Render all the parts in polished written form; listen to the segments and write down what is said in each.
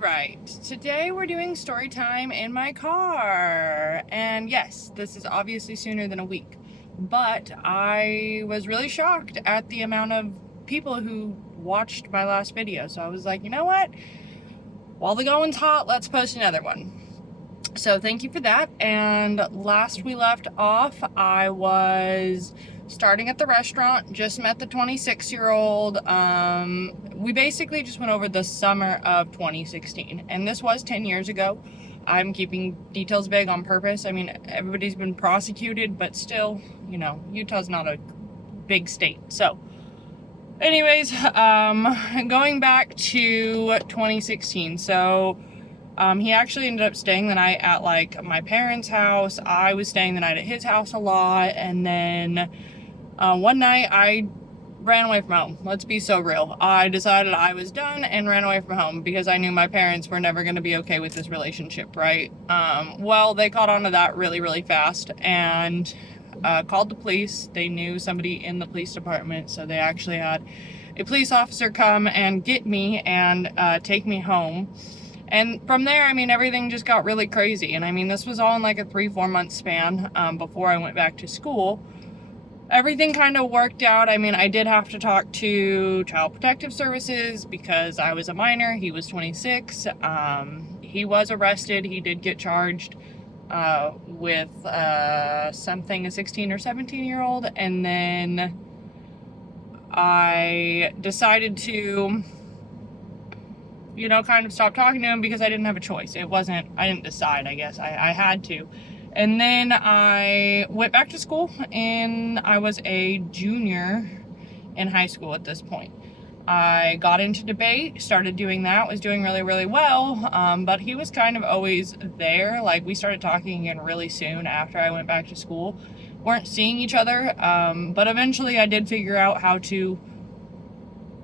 right, today we're doing story time in my car. And yes, this is obviously sooner than a week, but I was really shocked at the amount of people who watched my last video. So I was like, you know what? While the going's hot, let's post another one. So thank you for that. And last we left off, I was starting at the restaurant, just met the 26-year-old. We basically just went over the summer of 2016, and this was 10 years ago. I'm keeping details vague on purpose. I mean, everybody's been prosecuted, but still, you know, Utah's not a big state. So anyways, going back to 2016. So he actually ended up staying the night at like my parents' house. I was staying the night at his house a lot. And then one night I ran away from home. Let's be so real. I decided I was done and ran away from home because I knew my parents were never going to be okay with this relationship, right? Well, they caught on to that really, really fast and called the police. They knew somebody in the police department, so they actually had a police officer come and get me and take me home. And from there, I mean, everything just got really crazy. And I mean, this was all in like a 3-4 month span before I went back to school. Everything kind of worked out. I mean, I did have to talk to Child Protective Services because I was a minor. He was 26. He was arrested. He did get charged with something, a 16 or 17-year-old. And then I decided to, you know, kind of stop talking to him because I didn't have a choice. I didn't decide, I guess. I had to. And then I went back to school, and I was a junior in high school at this point. I got into debate, started doing that, was doing really, really well, but he was kind of always there. Like, we started talking again really soon after I went back to school. Weren't seeing each other, but eventually I did figure out how to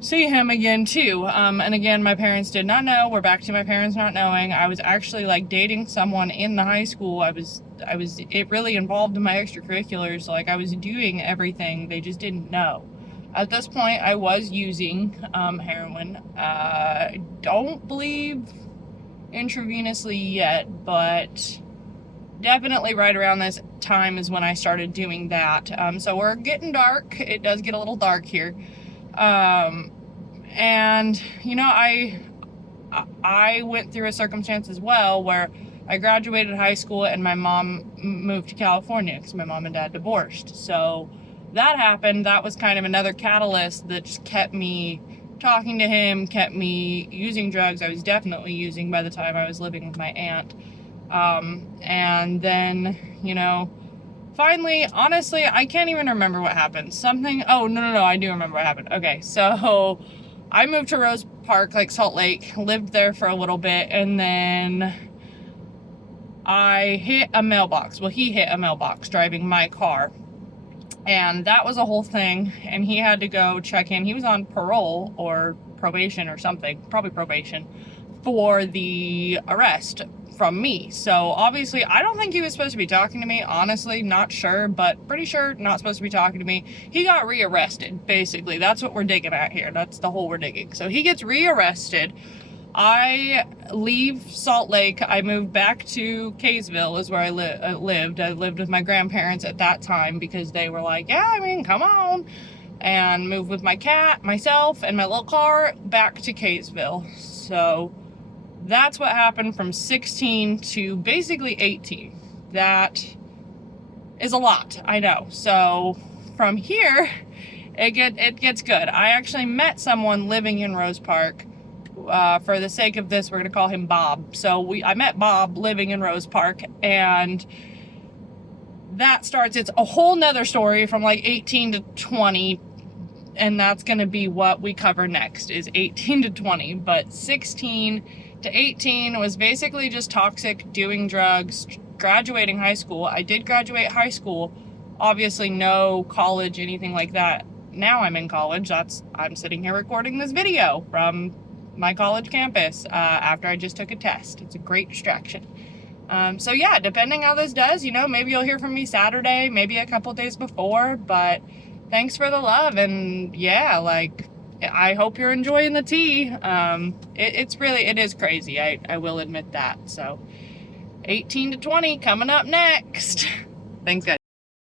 see him again too. And again, my parents did not know. We're back to my parents not knowing. I was actually like dating someone in the high school. It really involved in my extracurriculars. Like, I was doing everything. They just didn't know. At this point, I was using heroin. Don't believe intravenously yet, but definitely right around this time is when I started doing that. So we're getting dark. It does get a little dark here. And you know, I went through a circumstance as well where I graduated high school and my mom moved to California because my mom and dad divorced. So that happened. That was kind of another catalyst that just kept me talking to him, kept me using drugs. I was definitely using by the time I was living with my aunt. And then, you know, finally, honestly, I can't even remember what happened. Oh, no, I do remember what happened. Okay, so I moved to Rose Park, like Salt Lake, lived there for a little bit, and then I hit a mailbox. Well, he hit a mailbox driving my car, and that was a whole thing, and he had to go check in. He was on parole or probation or something, probably probation, for the arrest from me. So obviously I don't think he was supposed to be talking to me. Honestly, not sure, but pretty sure not supposed to be talking to me. He got rearrested, basically. That's what we're digging at here. That's the hole we're digging. So he gets rearrested. I leave Salt Lake. I moved back to Kaysville is where I lived. I lived with my grandparents at that time because they were like, yeah, I mean, come on. And moved with my cat, myself, and my little car back to Kaysville. So that's what happened from 16 to basically 18. That is a lot, I know. So from here, it gets good. I actually met someone living in Rose Park. For the sake of this, we're going to call him Bob. So I met Bob living in Rose Park, and it's a whole nother story from like 18 to 20. And that's going to be what we cover next, is 18 to 20. But 16 to 18 was basically just toxic, doing drugs, graduating high school. I did graduate high school. Obviously no college, anything like that. Now I'm in college. I'm sitting here recording this video from my college campus after I just took a test. It's a great distraction. So yeah, depending how this does, you know, maybe you'll hear from me Saturday, maybe a couple days before, but thanks for the love. And yeah, like, I hope you're enjoying the tea. It is crazy. I will admit that. So 18 to 20 coming up next. Thanks, guys.